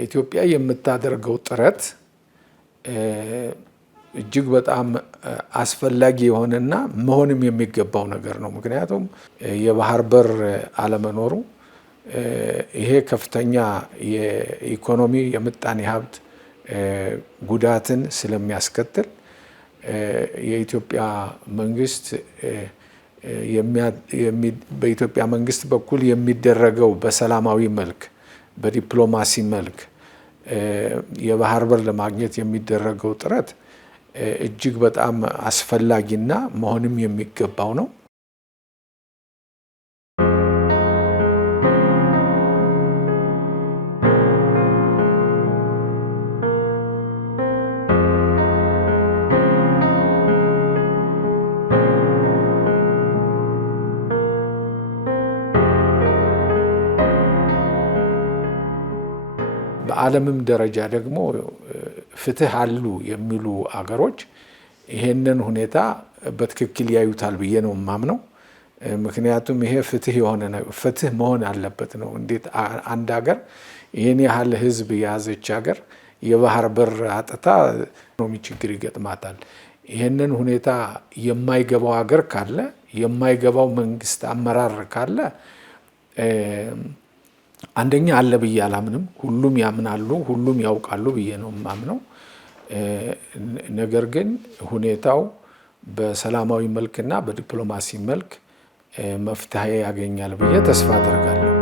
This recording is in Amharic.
ኢትዮጵያ የምታደርገው ጥረት እጅግ በጣም አስፈላጊ የሆነና መሆንም የሚገባው ነገር ነው። ምክንያቱም የባህር በር አለመኖሩ ይሄ ከፍተኛ የኢኮኖሚ የምጣኔ ሀብት ጉዳትን ስለሚያስከትል የኢትዮጵያ መንግስት በኢትዮጵያ መንግስት በኩል የሚደረገው በሰላማዊ መልክ በዲፕሎማሲ መልክ የባህር በር ለማግኘት የሚደረገው ጥረት እጅግ በጣም አስፈላጊና መሆንም የሚገባው ነው። በዓለምም ደረጃ ደግሞ ፍትህ አሉ የሚሉ አገሮች ይሄንን ሁኔታ በትክክል ያዩታል ብዬ ነው የማምነው። ምክንያቱም ይሄ ፍትህ መሆን አለበት ነው። እንዴት አንድ ሀገር ይሄን ያህል ህዝብ የያዘች ሀገር የባህር በር አጥታ ኢኮኖሚ ችግር ይገጥማታል? ይሄንን ሁኔታ የማይገባው ሀገር ካለ የማይገባው መንግስት አመራር ካለ አንደኛ አለ ብዬ አላምንም። ሁሉም ያምናሉ፣ ሁሉም ያውቃሉ ብዬ ነው የማምነው። ነገር ግን ሁኔታው በሰላማዊ መልክና በዲፕሎማሲ መልክ መፍትሄ ያገኛል ብዬ ተስፋ አደርጋለሁ።